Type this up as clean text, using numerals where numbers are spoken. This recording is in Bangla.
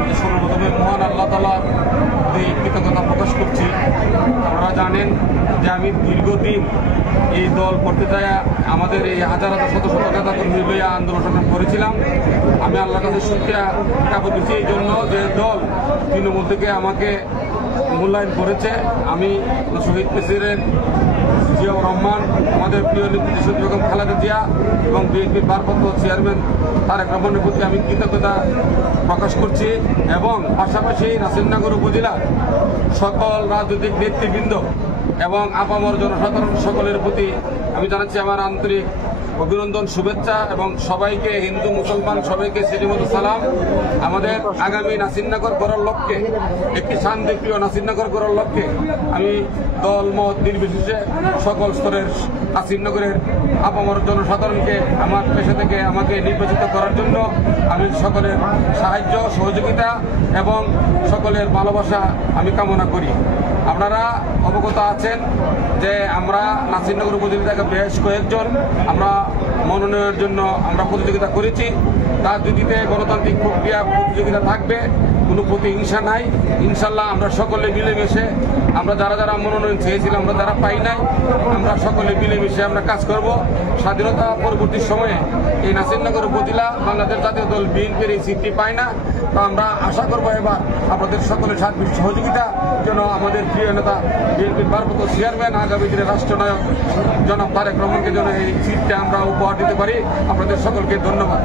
আমি সর্বপ্রথমে মহান আল্লাহ তাআলার কৃতজ্ঞতা প্রকাশ করছি। আপনারা জানেন যে আমি দীর্ঘদিন এই দল করতে যায় আমাদের এই হাজার হাজার শত শত নেতা কর্মী লইয়া আন্দোলন সংগ্রাম করেছিলাম। আমি আল্লাহর কাছে শুকরিয়া জ্ঞাপন করছি এই জন্য যে দল তৃণমূল থেকে আমাকে মূল্যায়ন করেছে। আমি শহীদ প্রেসিডেন্ট জিয়াউর রহমান, আমাদের প্রিয় নেত্রী বেগম খালেদা জিয়া এবং বিএনপির ভারপ্রাপ্ত চেয়ারম্যান তারেক রহমানের প্রতি আমি কৃতজ্ঞতা প্রকাশ করছি এবং পাশাপাশি নাসিরনগর উপজেলা সকল রাজনৈতিক নেতৃবৃন্দ এবং আপামর জনসাধারণ সকলের প্রতি আমি জানাচ্ছি আমার আন্তরিক অভিনন্দন, শুভেচ্ছা এবং সবাইকে হিন্দু মুসলমান সবাইকে শ্রীমত সালাম। আমাদের আগামী নাসিরনগর করার লক্ষ্যে, একটি শান্তিপ্রিয় নাসিরনগর করার লক্ষ্যে আমি দল মত নির্বিশেষে সকল স্তরের নাসিরনগরের আপামর জনসাধারণকে আমার পেশা থেকে আমাকে নির্বাচিত করার জন্য আমি সকলের সাহায্য সহযোগিতা এবং সকলের ভালোবাসা আমি কামনা করি। আপনারা অবগত আছেন যে আমরা নাসিরনগর উপজেলা থেকে বেশ কয়েকজন আমরা মনোনয়নের জন্য আমরা প্রতিযোগিতা করেছি। রাজনীতিতে গণতান্ত্রিক প্রক্রিয়া প্রতিযোগিতা থাকবে, কোনো প্রতিহিংসা নাই। ইনশাল্লাহ আমরা সকলে মিলেমিশে আমরা যারা যারা মনোনয়ন চেয়েছিলাম, আমরা যারা পাই নাই, আমরা সকলে মিলেমিশে আমরা কাজ করব। স্বাধীনতা পরবর্তী সময়ে এই নাসিরনগর উপজেলা বাংলাদেশ জাতীয় দল বিএনপির এই সিটটি পায় না, তো আমরা আশা করবো এবার আপনাদের সকলের সহযোগিতা যেন আমাদের প্রিয় নেতা বিএনপির ভারপ্রাপ্ত চেয়ারম্যান আগামী দিনে রাষ্ট্রনায়ক জনাব তারেক রহমানকে যেন এই সিটটা আমরা উপহার দিতে পারি। আপনাদের সকলকে ধন্যবাদ।